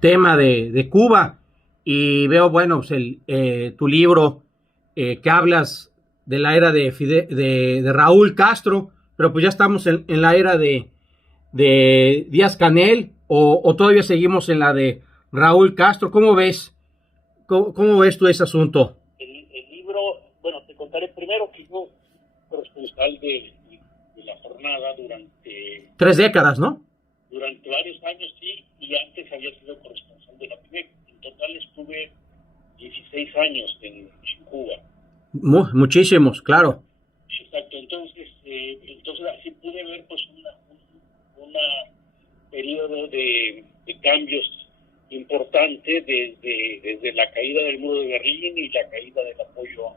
tema de Cuba y veo, bueno, pues tu libro que hablas de la era de Raúl Castro, pero pues ya estamos en la era de Díaz Canel o todavía seguimos en la de Raúl Castro. ¿Cómo ves? ¿Cómo ves tú ese asunto? El libro, bueno, te contaré primero que yo corresponsal de la jornada durante 3 décadas, ¿no? durante varios años, sí, y antes había sido corresponsal de la PIMEC. En total estuve 16 años en Cuba. Muchísimos, claro. Exacto, entonces así pude ver pues una periodo de cambios importante desde la caída del muro de Berlín y la caída del apoyo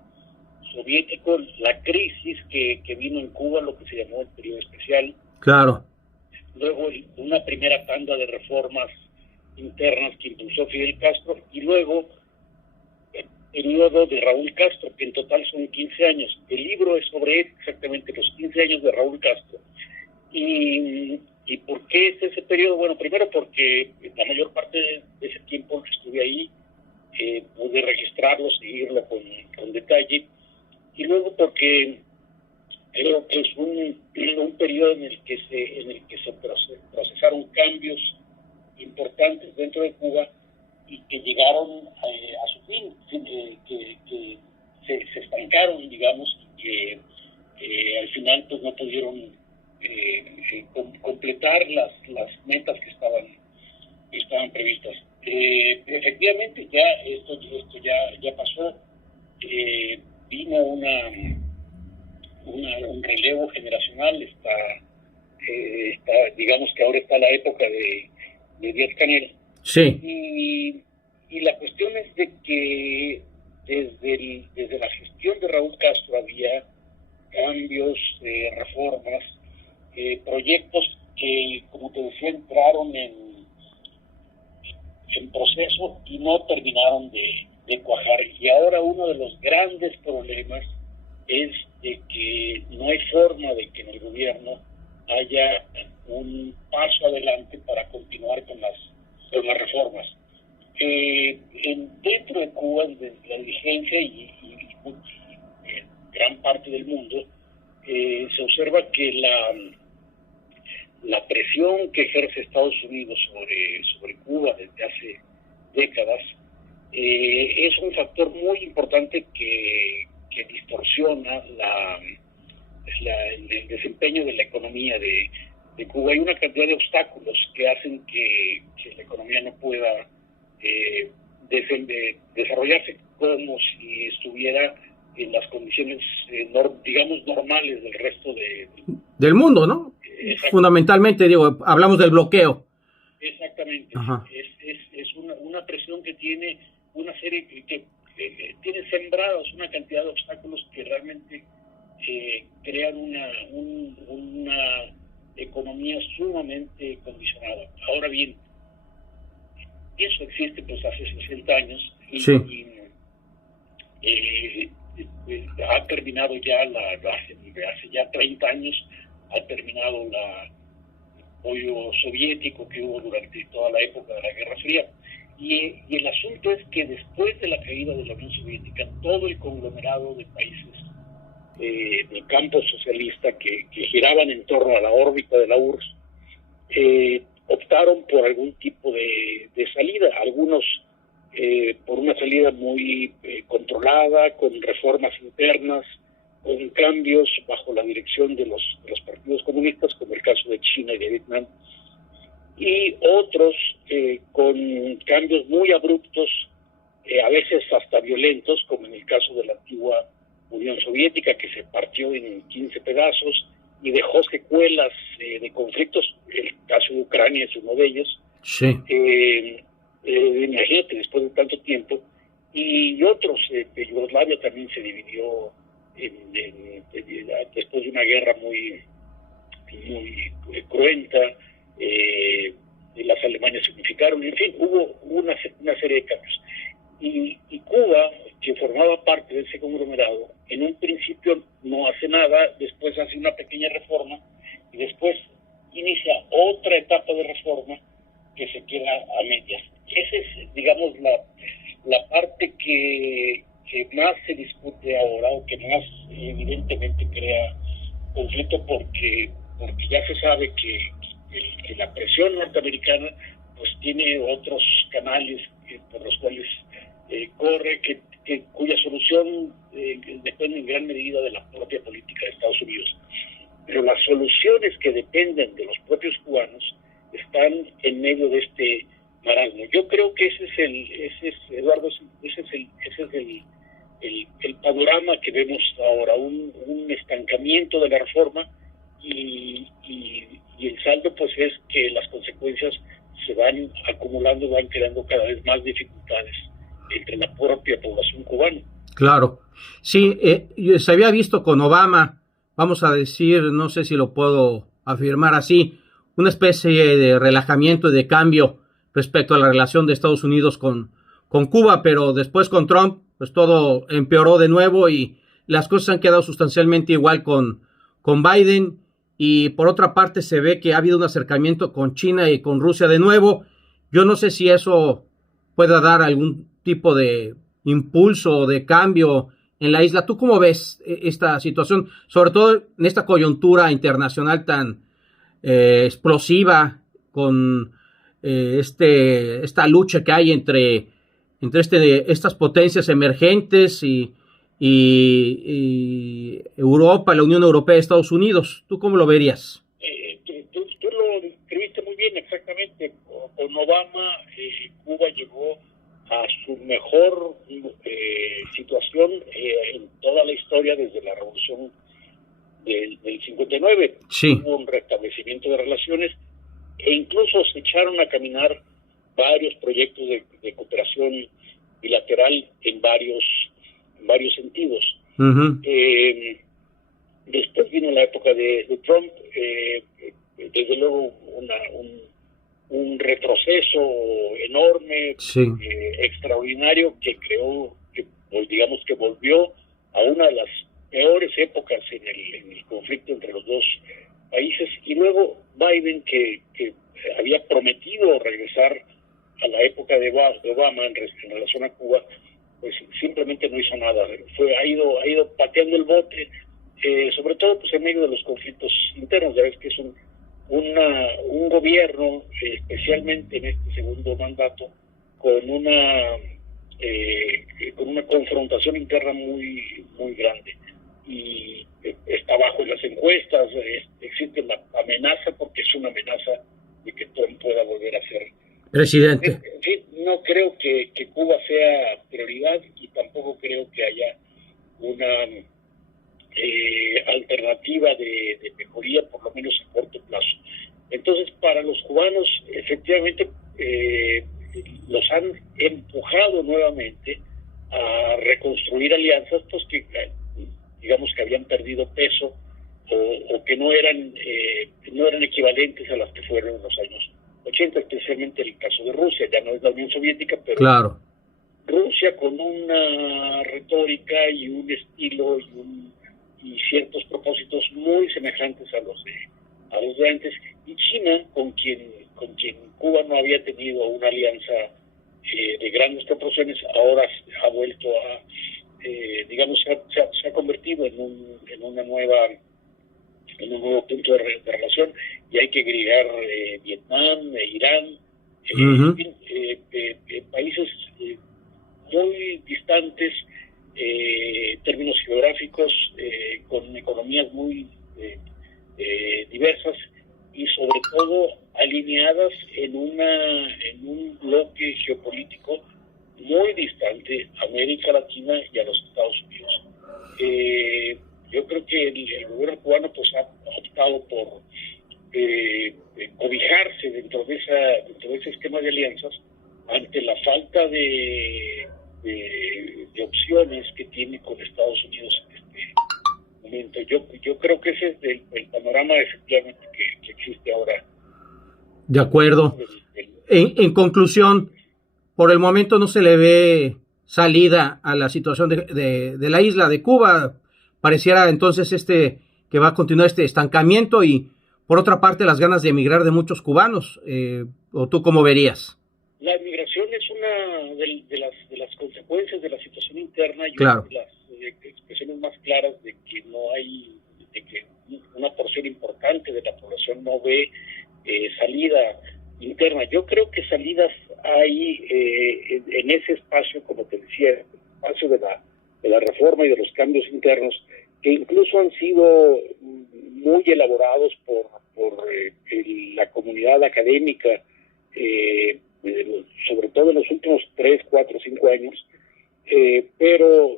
soviético, la crisis que vino en Cuba, lo que se llamó el periodo especial. Claro. Luego una primera tanda de reformas internas que impulsó Fidel Castro y luego el periodo de Raúl Castro, que en total son 15 años. El libro es sobre exactamente los 15 años de Raúl Castro. ¿Y por qué es ese periodo? Bueno, primero porque la mayor parte de ese tiempo que estuve ahí pude registrarlo, seguirlo con detalle, y luego porque creo que es un periodo en el que se procesaron cambios importantes dentro de Cuba y que llegaron a su fin, que se estancaron, digamos, y que al final pues no pudieron completar las metas que estaban previstas. Efectivamente, esto ya pasó. Vino un relevo generacional. Digamos que ahora está la época de Díaz Canel. Sí. Y la cuestión es de que desde la gestión de Raúl Castro había cambios, reformas, proyectos que, como te decía, entraron en proceso y no terminaron de cuajar. Y ahora uno de los grandes problemas es de que no hay forma de que en el gobierno haya un paso adelante para continuar con las reformas. Dentro de Cuba, de la dirigencia y en gran parte del mundo, se observa que la presión que ejerce Estados Unidos sobre Cuba desde hace décadas es un factor muy importante que distorsiona el desempeño de la economía de Cuba. Hay una cantidad de obstáculos que hacen que la economía no pueda desarrollarse como si estuviera en las condiciones, digamos, normales del resto del mundo, ¿no? Fundamentalmente, digo, hablamos del bloqueo. Exactamente. Es una presión que tiene una serie que tiene sembrados una cantidad de obstáculos que realmente crean una economía sumamente condicionada. Ahora bien, eso existe pues hace 60 años sí. Ha terminado ya hace ya 30 años ha terminado el apoyo soviético que hubo durante toda la época de la Guerra Fría. Y el asunto es que después de la caída de la Unión Soviética, todo el conglomerado de países del campo socialista que giraban en torno a la órbita de la URSS optaron por algún tipo de salida. Algunos por una salida muy controlada, con reformas internas, con cambios bajo la dirección de los partidos comunistas, como el caso de China y de Vietnam, y otros con cambios muy abruptos, a veces hasta violentos, como en el caso de la antigua Unión Soviética, que se partió en 15 pedazos y dejó secuelas de conflictos. El caso de Ucrania es uno de ellos. Sí. Imagínate, después de tanto tiempo. Y otros, Yugoslavia también se dividió después de una guerra muy cruenta. Las Alemanias se unificaron, en fin, hubo una serie de cambios. Y Cuba, que formaba parte de ese conglomerado, en un principio no hace nada, después hace una pequeña reforma y después inicia otra etapa de reforma que se queda a medias. Esa es, digamos, la parte que más se discute ahora, o que más evidentemente crea conflicto, porque ya se sabe que la presión norteamericana pues tiene otros canales por los cuales corre, cuya solución depende en gran medida de la propia política de Estados Unidos. Pero las soluciones que dependen de los propios cubanos están en medio de este marasmo. Yo creo que ese es el panorama que vemos ahora, un estancamiento de la reforma, y el saldo pues es que las consecuencias se van acumulando, van creando cada vez más dificultades entre la propia población cubana. Claro, sí, se había visto con Obama, vamos a decir, no sé si lo puedo afirmar así, una especie de relajamiento y de cambio respecto a la relación de Estados Unidos con Cuba, pero después con Trump, pues todo empeoró de nuevo y las cosas han quedado sustancialmente igual con Biden. Y por otra parte se ve que ha habido un acercamiento con China y con Rusia de nuevo. Yo no sé si eso pueda dar algún tipo de impulso o de cambio en la isla. ¿Tú cómo ves esta situación, sobre todo en esta coyuntura internacional tan explosiva, con esta lucha que hay entre estas potencias emergentes y Europa, la Unión Europea, Estados Unidos? ¿Tú cómo lo verías? Tú lo describiste muy bien, exactamente. Con Obama, Cuba llegó a su mejor situación en toda la historia desde la revolución del 59. Sí. Hubo un restablecimiento de relaciones e incluso se echaron a caminar varios proyectos de cooperación bilateral en varios sentidos. Uh-huh. Después vino la época de Trump, desde luego un retroceso enorme, sí, extraordinario, que creó, pues digamos que volvió a una de las peores épocas en el conflicto entre los dos países. Y luego Biden, que había prometido regresar a la época de Obama en relación a Cuba, pues simplemente no hizo nada. Ha ido pateando el bote, sobre todo pues en medio de los conflictos internos. Ya ves que es un gobierno, especialmente en este segundo mandato, con una confrontación interna muy muy grande, y está bajo en las encuestas. Existe la amenaza, porque es una amenaza de que Trump pueda volver a ser presidente. En fin, no creo que Cuba sea prioridad, y tampoco creo que haya una alternativa de mejoría, por lo menos a corto plazo. Entonces, para los cubanos, efectivamente, los han empujado nuevamente a reconstruir alianzas, pues que digamos que habían perdido peso, o que no eran equivalentes a las que fueron en los años 80, especialmente el caso de Rusia. Ya no es la Unión Soviética, pero claro, Rusia con una retórica y un estilo y ciertos propósitos muy semejantes a los de antes, y China, con quien Cuba no había tenido una alianza de grandes proporciones, ahora ha vuelto a digamos, se ha convertido en un nuevo punto de relación, y hay que agregar Vietnam, Irán, uh-huh, países muy distantes en términos geográficos, con economías muy diversas, y sobre todo alineadas en un bloque geopolítico muy distante a América Latina y a los Estados Unidos. Yo creo que el gobierno cubano pues ha optado por cobijarse dentro de ese esquema de alianzas, ante la falta de opciones que tiene con Estados Unidos en este momento. Yo creo que ese es el panorama efectivamente que existe ahora. De acuerdo. En conclusión, por el momento no se le ve salida a la situación de la isla de Cuba. Pareciera entonces que va a continuar este estancamiento, y por otra parte las ganas de emigrar de muchos cubanos. ¿O tú cómo verías? La migración es una de las consecuencias de la situación interna y Claro. una de las expresiones más claras de que no hay, de que una porción importante de la población no ve salida interna. Yo creo que salidas hay en ese espacio, como te decía, el espacio de la reforma y de los cambios internos, que incluso han sido muy elaborados por la comunidad académica, sobre todo en los últimos 3, 4, 5 años, pero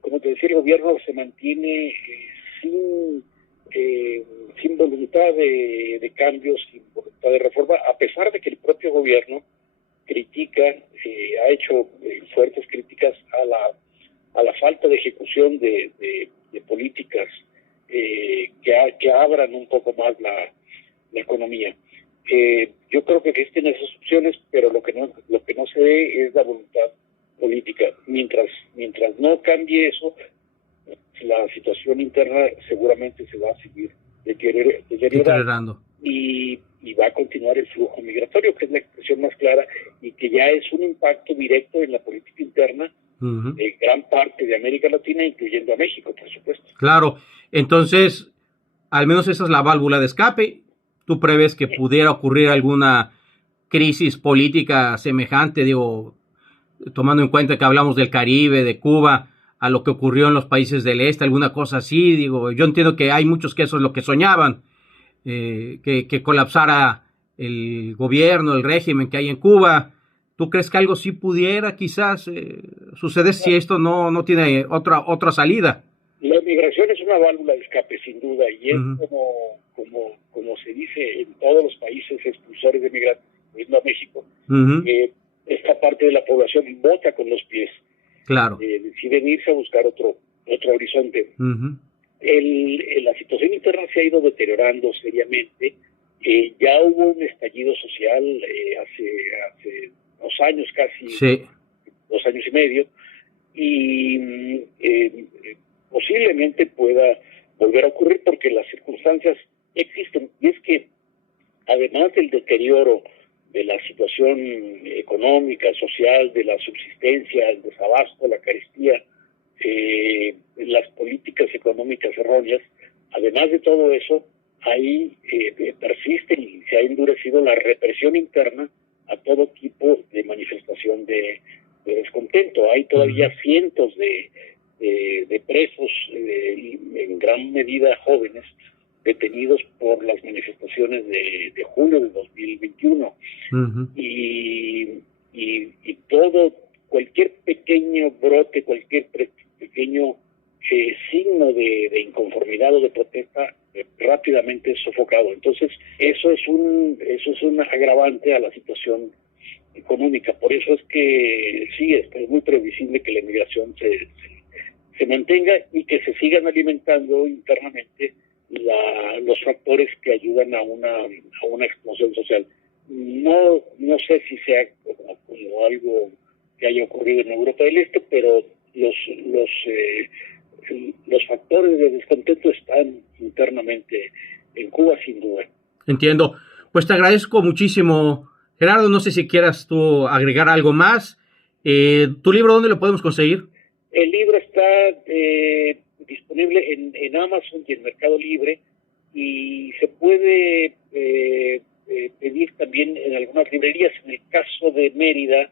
como te decía, el gobierno se mantiene sin voluntad de cambios, sin voluntad de reforma, a pesar de que el propio gobierno critica, ha hecho fuertes críticas a la falta de ejecución de políticas que abran un poco más la economía. Yo creo que existen esas opciones, pero lo que no se ve es la voluntad política. Mientras no cambie eso, la situación interna seguramente se va a seguir deteriorando y va a continuar el flujo migratorio, que es la expresión más clara y que ya es un impacto directo en la política interna de gran parte de América Latina, incluyendo a México, por supuesto. Claro, entonces, al menos esa es la válvula de escape. ¿Tú prevés que pudiera ocurrir alguna crisis política semejante, digo, tomando en cuenta que hablamos del Caribe, de Cuba, a lo que ocurrió en los países del este, alguna cosa así? Digo, yo entiendo que hay muchos que eso es lo que soñaban, que colapsara el gobierno, el régimen que hay en Cuba. ¿Tú crees que algo sí pudiera quizás suceder si esto no tiene otra salida? La migración es una válvula de escape, sin duda, y es como se dice en todos los países expulsores de migrantes, incluyendo a México, esta parte de la población vota con los pies. Claro. Deciden irse a buscar otro horizonte. La situación interna se ha ido deteriorando seriamente. Ya hubo un estallido social hace 2 años, casi 2 años y medio, y posiblemente pueda volver a ocurrir porque las circunstancias existen. Y es que, además del deterioro de la situación económica, social, de la subsistencia, el desabasto, la carestía, las políticas económicas erróneas, además de todo eso, ahí persiste y se ha endurecido la represión interna a todo tipo de manifestación de descontento. Hay todavía cientos de presos, en gran medida jóvenes, detenidos por las manifestaciones de julio de 2021. Y cualquier pequeño brote, cualquier pequeño signo de inconformidad o de protesta rápidamente es sofocado. Entonces, eso es un agravante a la situación económica. Por eso es que sí, es muy previsible que la inmigración se mantenga y que se sigan alimentando internamente los factores que ayudan a una explosión social. No sé si sea como algo que haya ocurrido en Europa del Este, pero los factores de descontento están internamente en Cuba, sin duda. Entiendo. Pues te agradezco muchísimo, Gerardo. No sé si quieras tú agregar algo más. ¿Tu libro dónde lo podemos conseguir? El libro está disponible en Amazon y en Mercado Libre, y se puede pedir también en algunas librerías. En el caso de Mérida,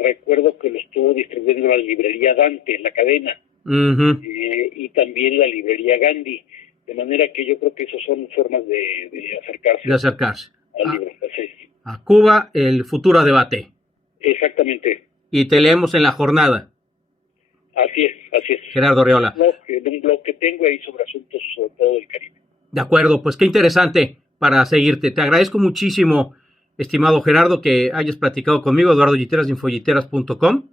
recuerdo que lo estuvo distribuyendo la librería Dante, la cadena, y también la librería Gandhi, de manera que yo creo que esas son formas de acercarse al libro. A Cuba, el futuro debate. Exactamente. Y te leemos en la jornada. Así es. Gerardo Arreola. Un blog que tengo ahí sobre asuntos, sobre todo del Caribe. De acuerdo, pues qué interesante para seguirte. Te agradezco muchísimo, estimado Gerardo, que hayas platicado conmigo. Eduardo Yiteras de Infoyiteras.com.